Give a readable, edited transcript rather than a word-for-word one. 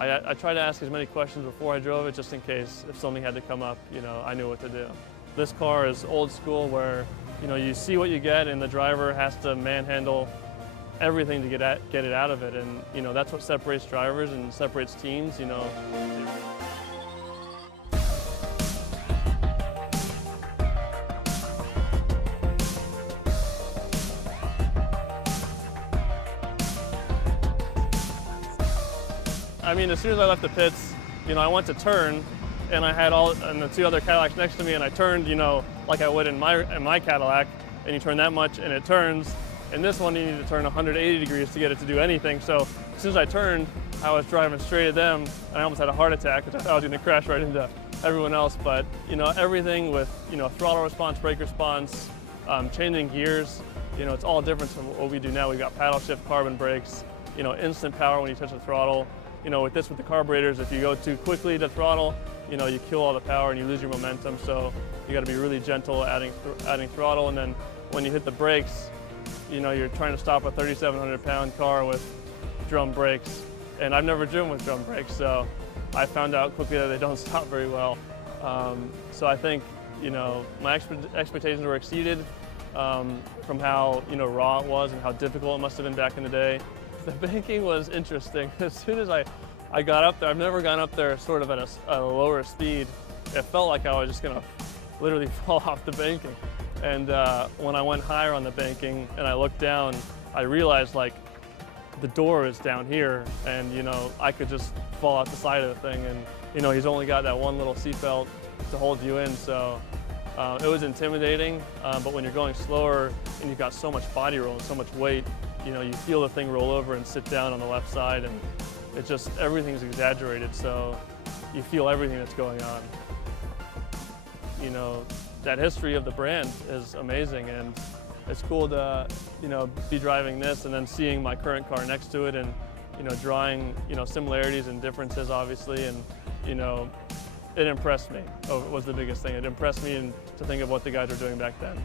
I tried to ask as many questions before I drove it, just in case if something had to come up, I knew what to do. This car is old school where, you see what you get and the driver has to manhandle everything to get it out of it. And, that's what separates drivers and separates teams, I mean, as soon as I left the pits, I went to turn, and I had and the two other Cadillacs next to me, and I turned, like I would in my Cadillac, and you turn that much, and it turns. And this one, you need to turn 180 degrees to get it to do anything. So as soon as I turned, I was driving straight at them, and I almost had a heart attack, which I thought I was going to crash right into everyone else. But everything with throttle response, brake response, changing gears, it's all different from what we do now. We've got paddle shift, carbon brakes, instant power when you touch the throttle. With the carburetors, if you go too quickly to throttle, you kill all the power and you lose your momentum. So you got to be really gentle adding throttle. And then when you hit the brakes, you're trying to stop a 3,700-pound car with drum brakes. And I've never driven with drum brakes, so I found out quickly that they don't stop very well. So I think, my expectations were exceeded from how, raw it was and how difficult it must have been back in the day. The banking was interesting. As soon as I got up there, I've never gone up there sort of at a lower speed. It felt like I was just gonna literally fall off the banking. And when I went higher on the banking and I looked down, I realized like the door is down here and I could just fall off the side of the thing. And he's only got that one little seatbelt to hold you in. So it was intimidating, but when you're going slower and you've got so much body roll and so much weight, you feel the thing roll over and sit down on the left side, and it just, everything's exaggerated, so you feel everything that's going on. That history of the brand is amazing, and it's cool to, be driving this and then seeing my current car next to it and, drawing, similarities and differences, obviously, and, it impressed me. Was the biggest thing. It impressed me to think of what the guys were doing back then.